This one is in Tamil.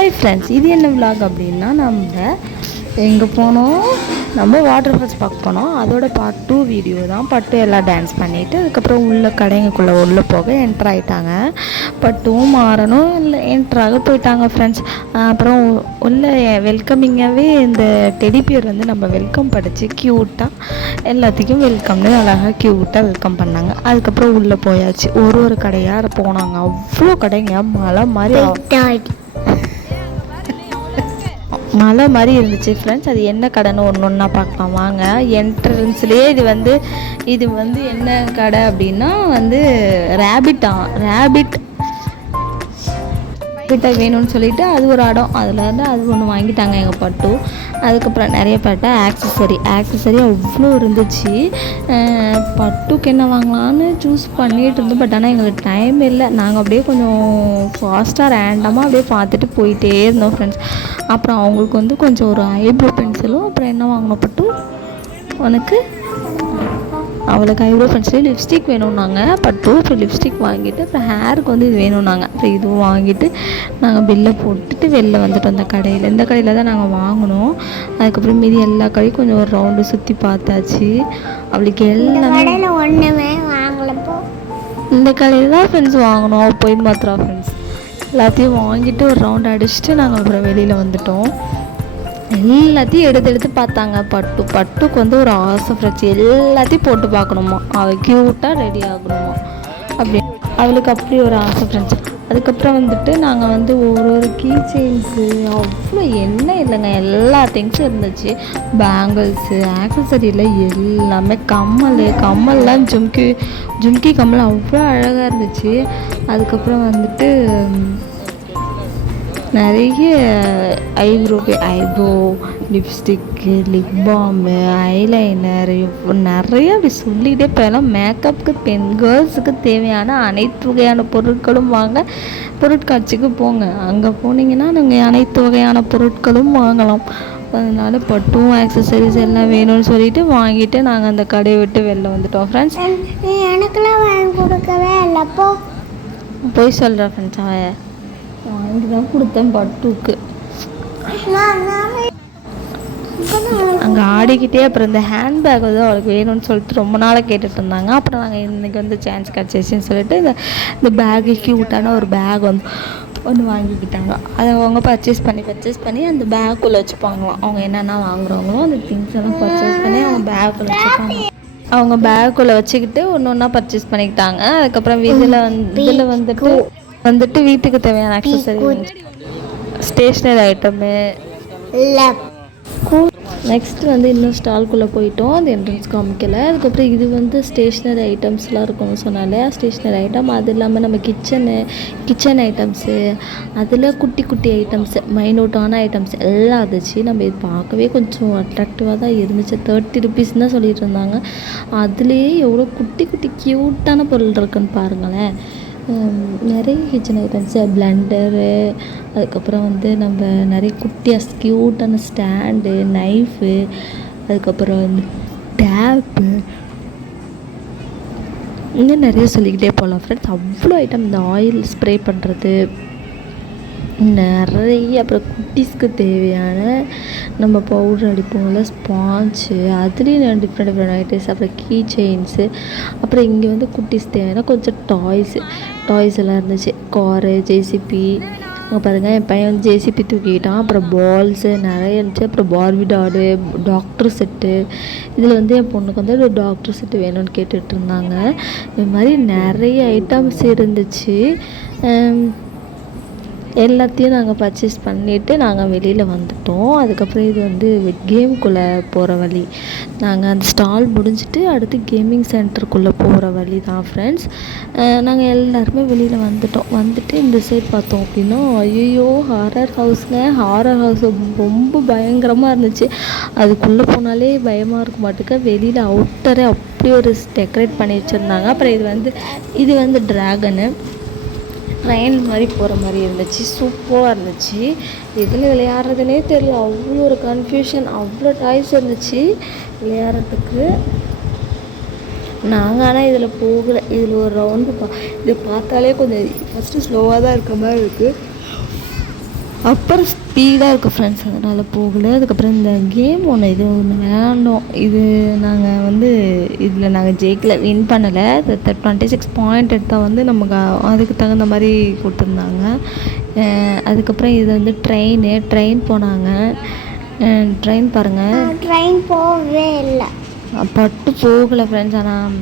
ஹாய் ஃப்ரெண்ட்ஸ், இது என்ன விலாக் அப்படின்னா நம்ம எங்கே போனோம், நம்ம வாட்டர் ஃபால்ஸ் பார்க்க போனோம். அதோட பார்ட் 2 வீடியோ தான். பார்ட் 2 எல்லாம் டான்ஸ் பண்ணிவிட்டு அதுக்கப்புறம் உள்ள கடைங்களுக்குள்ளே உள்ளே போக என்ட்ரு ஆகிட்டாங்க. பார்ட் 2 மாறணும் இல்லை என்ட்ராக போயிட்டாங்க ஃப்ரெண்ட்ஸ். அப்புறம் உள்ள வெல்கமிங்காகவே இந்த டெடிபியர் வந்து நம்ம வெல்கம் படித்து க்யூட்டாக எல்லாத்துக்கும் வெல்கம்னு அழகாக க்யூட்டாக வெல்கம் பண்ணாங்க. அதுக்கப்புறம் உள்ளே போயாச்சு. ஒரு கடையாக போனாங்க. அவ்வளோ கடைங்க, மலை மாதிரி இருந்துச்சு ஃப்ரெண்ட்ஸ். அது என்ன கடைன்னு ஒன்றா பார்க்கலாம் வாங்க. என்ட்ரன்ஸ்லேயே இது வந்து என்ன கடை அப்படின்னா வந்து ரேபிட் வேணும்னு சொல்லிட்டு அது ஒரு இடம். அதில் வந்து அது ஒன்று வாங்கிட்டாங்க எங்கள் பட்டு. அதுக்கப்புறம் நிறைய பேட்டை ஆக்சசரி அவ்வளோ இருந்துச்சு. பட்டுக்கு என்ன வாங்கலான்னு சூஸ் பண்ணிகிட்டு இருந்தோம். பட் ஆனால் எங்களுக்கு டைம் இல்லை. நாங்கள் அப்படியே கொஞ்சம் ஃபாஸ்ட்டாக ரேண்டமாக அப்படியே பார்த்துட்டு போயிட்டே இருந்தோம் ஃப்ரெண்ட்ஸ். அப்புறம் அவங்களுக்கு வந்து கொஞ்சம் ஒரு ஐப்ரோ பென்சிலும் அப்புறம் என்ன வாங்கினோம் பட்டு உனக்கு அவளுக்கு ஐப்ரோ பென்சில் லிப்ஸ்டிக் வேணும்னாங்க பட்டு. அப்புறம் லிப்ஸ்டிக் வாங்கிட்டு அப்புறம் ஹேருக்கு வந்து இது வேணும்னாங்க. அப்புறம் இதுவும் வாங்கிட்டு நாங்கள் பில்லை போட்டுட்டு வெளில வந்துட்டோம். இந்த கடையில் தான் நாங்கள் வாங்கினோம். அதுக்கப்புறம் மீதி எல்லா கடையும் கொஞ்சம் ஒரு ரவுண்டு சுற்றி பார்த்தாச்சு. அவளுக்கு எல்லாமே ஒன்றுமே வாங்கலப்போ இந்த கடையில் தான் ஃப்ரெண்ட்ஸ் வாங்கினோம். போய் மாத்திரா ஃப்ரெண்ட்ஸ் எல்லாத்தையும் வாங்கிட்டு ஒரு ரவுண்ட் அடிச்சுட்டு நாங்கள் அப்புறம் வெளியில் வந்துட்டோம். எல்லாத்தையும் எடுத்து பார்த்தாங்க. பட்டுக்கு வந்து ஒரு ஆசை ஃப்ரெண்ட்ஸ், எல்லாத்தையும் போட்டு பார்க்கணுமா, அவள் க்யூட்டாக ரெடி ஆகணுமா அப்படி அவளுக்கு அப்படி ஒரு ஆசை ஃப்ரெண்ட்ஸ். அதுக்கப்புறம் வந்துட்டு நாங்கள் வந்து ஒரு கீ செயின்ஸு அவ்வளோ என்ன இல்லைங்க, எல்லா திங்ஸும் இருந்துச்சு. பேங்கிள்ஸு ஆக்சசரியில் எல்லாமே கம்மல்லாம் ஜும்கி கம்மல் அவ்வளோ அழகாக இருந்துச்சு. அதுக்கப்புறம் வந்துட்டு நிறைய ஐப்ரோ லிப்ஸ்டிக்கு லிப் பாமு ஐலைனர் நிறைய அப்படி சொல்லிக்கிட்டே போயெல்லாம். மேக்கப்புக்கு கேர்ள்ஸுக்கு தேவையான அனைத்து வகையான பொருட்களும் வாங்க பொருட்காட்சிக்கு போங்க. அங்கே போனீங்கன்னா நீங்கள் அனைத்து வகையான பொருட்களும் வாங்கலாம். அதனால பட்டும் ஆக்சசரிஸ் எல்லாம் வேணும்னு சொல்லிட்டு வாங்கிட்டு நாங்கள் அந்த கடையை விட்டு வெளில வந்துட்டோம் ஃப்ரெண்ட்ஸ். எனக்குலாம் வாங்கி கொடுக்கவே இல்லைப்போ போய் சொல்கிறேன் ஃப்ரெண்ட்ஸ். வாங்கி தான் கொடுத்தேன் பட்டுக்கு. அங்கே ஆடிக்கிட்டே அப்புறம் இந்த ஹேண்ட்பேக் வந்து அவளுக்கு வேணும்னு சொல்லிட்டு ரொம்ப நாளாக கேட்டுட்டு இருந்தாங்க. அப்புறம் நாங்கள் இன்றைக்கி வந்து சான்ஸ் கிடச்சிச்சின்னு சொல்லிட்டு இந்த பேக்கு க்யூட்டான ஒரு பேக் வந்து ஒன்று வாங்கிக்கிட்டாங்க. அதை அவங்க பர்ச்சேஸ் பண்ணி அந்த பேக்குள்ளே வச்சுப்பாங்களாம். அவங்க என்னென்ன வாங்குறாங்களோ அந்த திங்ஸ் எல்லாம் பர்ச்சேஸ் பண்ணி அவங்க பேக்குள்ளே வச்சுப்பாங்க. அவங்க பேக்குள்ளே வச்சுக்கிட்டு ஒன்றா பர்ச்சேஸ் பண்ணிக்கிட்டாங்க. அதுக்கப்புறம் இதில் வந்துட்டு வீட்டுக்கு தேவையான ஆக்சசரி ஸ்டேஷ்னரி ஐட்டமு நெக்ஸ்ட் வந்து இன்னும் ஸ்டால்குள்ளே போயிட்டோம். அந்த என்ட்ரன்ஸ் காமிக்கலை. அதுக்கப்புறம் இது வந்து ஸ்டேஷ்னரி ஐட்டம்ஸ்லாம் இருக்கும்னு சொன்னாலே ஸ்டேஷ்னரி ஐட்டம். அது இல்லாமல் நம்ம கிச்சன் ஐட்டம்ஸு அதில் குட்டி ஐட்டம்ஸு மைனூட்டான ஐட்டம்ஸ் எல்லாம் இருந்துச்சு. நம்ம இது பார்க்கவே கொஞ்சம் அட்ராக்டிவாக தான் இருந்துச்சு. 30 ருபீஸ் தான் சொல்லிட்டு இருந்தாங்க. அதுலேயே எவ்வளோ குட்டி க்யூட்டான பொருள் இருக்குன்னு பாருங்களேன். நிறைய கிச்சன் ஐட்டம்ஸு பிளெண்டரு அதுக்கப்புறம் வந்து நம்ம நிறைய குட்டியாக க்யூட்டான ஸ்டாண்டு நைஃபு அதுக்கப்புறம் வந்து டேப்பு இன்னும் நிறைய சொல்லிக்கிட்டே போகலாம் ஃப்ரெண்ட்ஸ். அவ்வளோ ஐட்டம். இந்த ஆயில் ஸ்ப்ரே பண்ணுறது நிறைய. அப்புறம் குட்டீஸ்க்கு தேவையான நம்ம பவுடர் அடிப்போம்ல ஸ்பாஞ்சு அதுலேயும் டிஃப்ரெண்ட் ஐட்டம்ஸ். அப்புறம் கீ செயின்ஸு. அப்புறம் இங்கே வந்து குட்டீஸ் தேவையான கொஞ்சம் டாய்ஸ் எல்லாம் இருந்துச்சு. காரு ஜேசிபி அங்கே பாருங்கள் என் பையன் வந்து ஜேசிபி தூக்கிக்கிட்டான். அப்புறம் பால்ஸு நிறைய இருந்துச்சு. அப்புறம் பார்பி டாடு டாக்டர் செட்டு. இதில் வந்து என் பொண்ணுக்கு வந்து ஒரு டாக்டர் செட்டு வேணும்னு கேட்டுட்டு இருந்தாங்க. இது மாதிரி நிறைய ஐட்டம்ஸ் இருந்துச்சு. எல்லாத்தையும் நாங்கள் பர்ச்சேஸ் பண்ணிவிட்டு நாங்கள் வெளியில் வந்துட்டோம். அதுக்கப்புறம் இது வந்து கேமுக்குள்ளே போகிற வழி. நாங்கள் அந்த ஸ்டால் முடிஞ்சிட்டு அடுத்து கேமிங் சென்டருக்குள்ளே போகிற வழி தான் ஃப்ரெண்ட்ஸ். நாங்கள் எல்லாருமே வெளியில் வந்துட்டு இந்த சைட் பார்த்தோம் அப்படின்னா ஐயோ ஹாரர் ஹவுஸ் ரொம்ப பயங்கரமாக இருந்துச்சு. அதுக்குள்ளே போனாலே பயமாக இருக்க மாட்டுக்க. வெளியில் அவுட்டரே அப்படி ஒரு டெக்கரேட் பண்ணி வச்சுருந்தாங்க. அப்புறம் இது வந்து ட்ராகனு ட்ரெயின் மாதிரி போகிற மாதிரி இருந்துச்சு. சூப்பராக இருந்துச்சு. எதில் விளையாடுறதுனே தெரியல. அவ்வளோ ஒரு கன்ஃபியூஷன். அவ்வளோ டாய்ஸ் இருந்துச்சு விளையாடுறதுக்கு. நாங்கள் ஆனால் இதில் போகலை. இதில் ஒரு ரவுண்டு இது பார்த்தாலே கொஞ்சம் ஃபஸ்ட்டு ஸ்லோவாக தான் இருக்க மாதிரி இருக்குது. அப்புறம் ஸ்பீடாக இருக்குது ஃப்ரெண்ட்ஸ், அதனால் போகலை. அதுக்கப்புறம் இந்த கேம் இது ஒன்று விளையாண்டோம். இது நாங்கள் இதில் நாங்கள் ஜெயிக்கல, வின் பண்ணலை. 26 பாயிண்ட் எடுத்தால் நமக்கு அதுக்கு தகுந்த மாதிரி கொடுத்துருந்தாங்க. அதுக்கப்புறம் இது ட்ரெயின் போனாங்க. ட்ரெயின் பாருங்கள், ட்ரெயின் போகவே இல்லை. பட்டு போகலை ஃப்ரெண்ட்ஸ். ஆனால்